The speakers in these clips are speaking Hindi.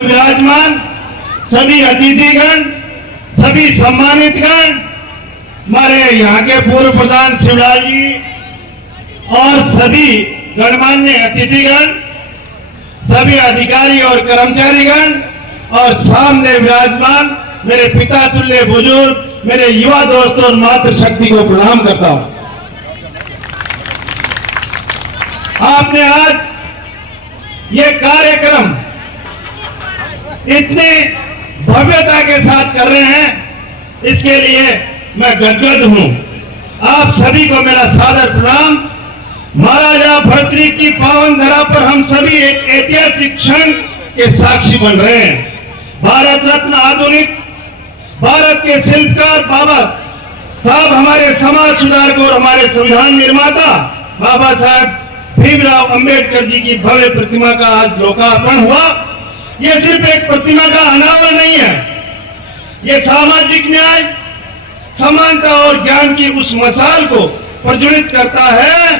विराजमान सभी अतिथिगण, सभी सम्मानितगण, हमारे यहाँ के पूर्व प्रधान शिवलाल जी और सभी गणमान्य अतिथिगण, सभी अधिकारी और कर्मचारीगण और सामने विराजमान मेरे पिता तुल्य बुजुर्ग, मेरे युवा दोस्तों और मातृशक्ति को प्रणाम करता हूं। आपने आज ये कार्यक्रम इतनी भव्यता के साथ कर रहे हैं, इसके लिए मैं गदगद हूं। आप सभी को मेरा सादर प्रणाम। महाराजा भर्तृहरि की पावन धरा पर हम सभी एक ऐतिहासिक क्षण के साक्षी बन रहे हैं। भारत रत्न आधुनिक भारत के शिल्पकार बाबा साहब, हमारे समाज सुधारक और हमारे संविधान निर्माता बाबा साहब भीमराव अंबेडकर जी की भव्य प्रतिमा का आज लोकार्पण हुआ। यह सिर्फ एक प्रतिमा का अनावरण नहीं है, यह सामाजिक न्याय, समानता और ज्ञान की उस मसाल को प्रज्वलित करता है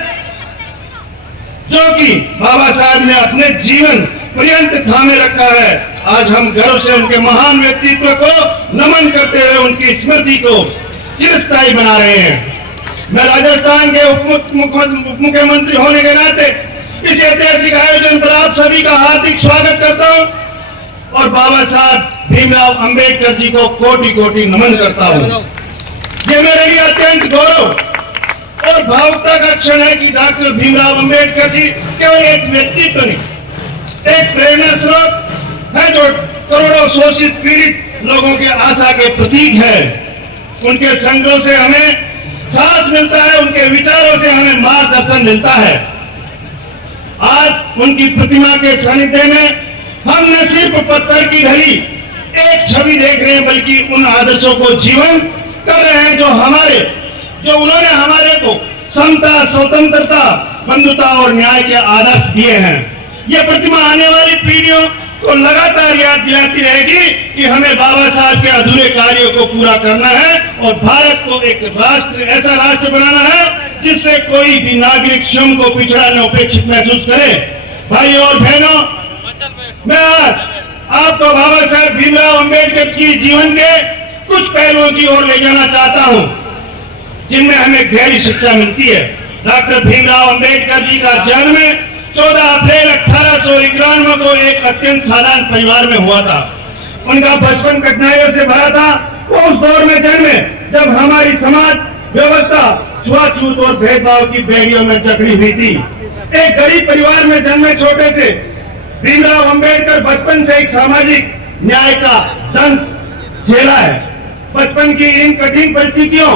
जो कि बाबा साहब ने अपने जीवन पर्यंत थामे रखा है। आज हम गर्व से उनके महान व्यक्तित्व को नमन करते हुए उनकी स्मृति को चिरस्थायी बना रहे हैं। मैं राजस्थान के उप मुख्यमंत्री होने के नाते इस ऐतिहासिक आयोजन पर आप सभी का हार्दिक स्वागत करता हूं और बाबा साहब भीमराव अंबेडकर जी को कोटि कोटि नमन करता हूं। ये मेरे लिए अत्यंत गौरव और भावुकता का क्षण है कि डॉक्टर भीमराव अंबेडकर जी केवल एक व्यक्तित्व नहीं, एक प्रेरणा स्रोत है जो करोड़ों शोषित पीड़ित लोगों के आशा के प्रतीक है। उनके संघों से हमें साहस मिलता है, उनके विचारों से हमें मार्गदर्शन मिलता है। आज उनकी प्रतिमा के सानिध्य में हम न सिर्फ पत्थर की ढली एक छवि देख रहे हैं, बल्कि उन आदर्शों को जीवन कर रहे हैं जो उन्होंने हमारे को समता, स्वतंत्रता, बंधुता और न्याय के आदर्श दिए हैं। यह प्रतिमा आने वाली पीढ़ियों को लगातार याद दिलाती रहेगी कि हमें बाबा साहब के अधूरे कार्यों को पूरा करना है और भारत को एक राष्ट्र, ऐसा राष्ट्र बनाना है जिससे कोई भी नागरिक स्वयं को पिछड़ा न उपेक्षित महसूस करे। भाइयों और बहनों, मैं आज आपको बाबा साहब भीमराव अंबेडकर की जीवन के कुछ पहलुओं की ओर ले जाना चाहता हूं जिनमें हमें गहरी शिक्षा मिलती है। डॉक्टर भीमराव अंबेडकर जी का जन्म 14 अप्रैल 1891 को एक अत्यंत साधारण परिवार में हुआ था। उनका बचपन कठिनाइयों से भरा था। वो उस दौर में जन्मे जब हमारी समाज व्यवस्था छुआछूत और भेदभाव की बेड़ियों में जकड़ी हुई थी। एक गरीब परिवार में जन्मे छोटे से भीमराव अंबेडकर बचपन से एक सामाजिक न्याय का दंश झेला है। बचपन की इन कठिन परिस्थितियों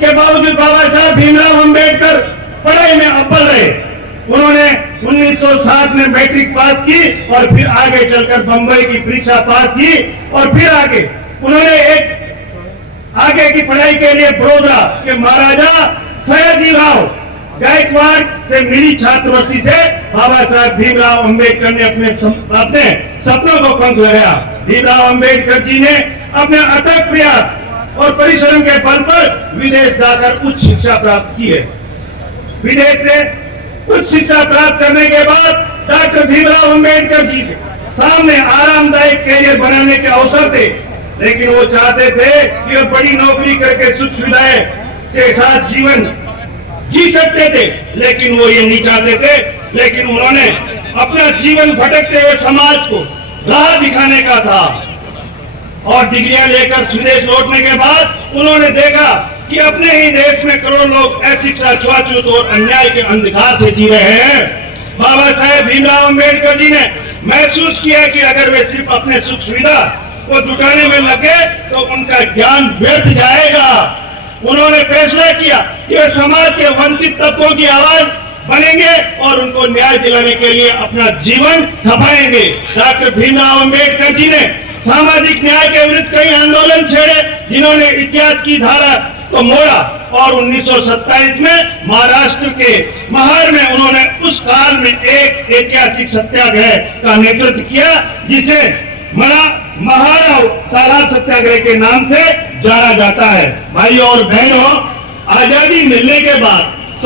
के बावजूद बाबा साहब भीमराव अंबेडकर पढ़ाई में अव्वल रहे। उन्होंने 1907 में मैट्रिक पास की और फिर आगे चलकर बंबई की परीक्षा पास की और फिर आगे उन्होंने आगे की पढ़ाई के लिए बड़ौदा के महाराजा सयाजीराव गायकवाड़ से मिली छात्रवृत्ति से बाबा साहब भीमराव अंबेडकर ने अपने सपनों को पंख लगाया। भीमराव अंबेडकर जी ने अपने अथक प्रयास और परिश्रम के बल पर विदेश जाकर उच्च शिक्षा प्राप्त की है। विदेश से उच्च शिक्षा प्राप्त करने के बाद डॉक्टर भीमराव अंबेडकर जी के सामने आरामदायक कैरियर बनाने के अवसर थे, लेकिन वो चाहते थे कि वो बड़ी नौकरी करके सुख सुविधाएं के साथ जीवन जी सकते थे, लेकिन वो ये नहीं चाहते थे। लेकिन उन्होंने अपना जीवन भटकते हुए समाज को राह दिखाने का था और डिग्रियां लेकर स्वदेश लौटने के बाद उन्होंने देखा कि अपने ही देश में करोड़ों लोग अशिक्षा, छुआछूत और अन्याय के अंधकार से जी रहे हैं। बाबा साहेब भीमराव अंबेडकर जी ने महसूस किया कि अगर वे सिर्फ अपने सुख सुविधा को जुटाने में लगे तो उनका ज्ञान व्यर्थ जाएगा। उन्होंने फैसला किया कि वे समाज के वंचित तबकों की आवाज बनेंगे और उनको न्याय दिलाने के लिए अपना जीवन खपाएंगे। डॉक्टर भीमराव अंबेडकर जी ने सामाजिक न्याय के विरुद्ध कई आंदोलन छेड़े, जिन्होंने इतिहास की धारा को मोड़ा और 1927 में महाराष्ट्र के महार में उन्होंने उस काल में एक ऐतिहासिक सत्याग्रह का नेतृत्व किया, जिसे महाराव तालाब सत्याग्रह के नाम से जाना जाता है। भाइयों और बहनों, आजादी मिलने के बाद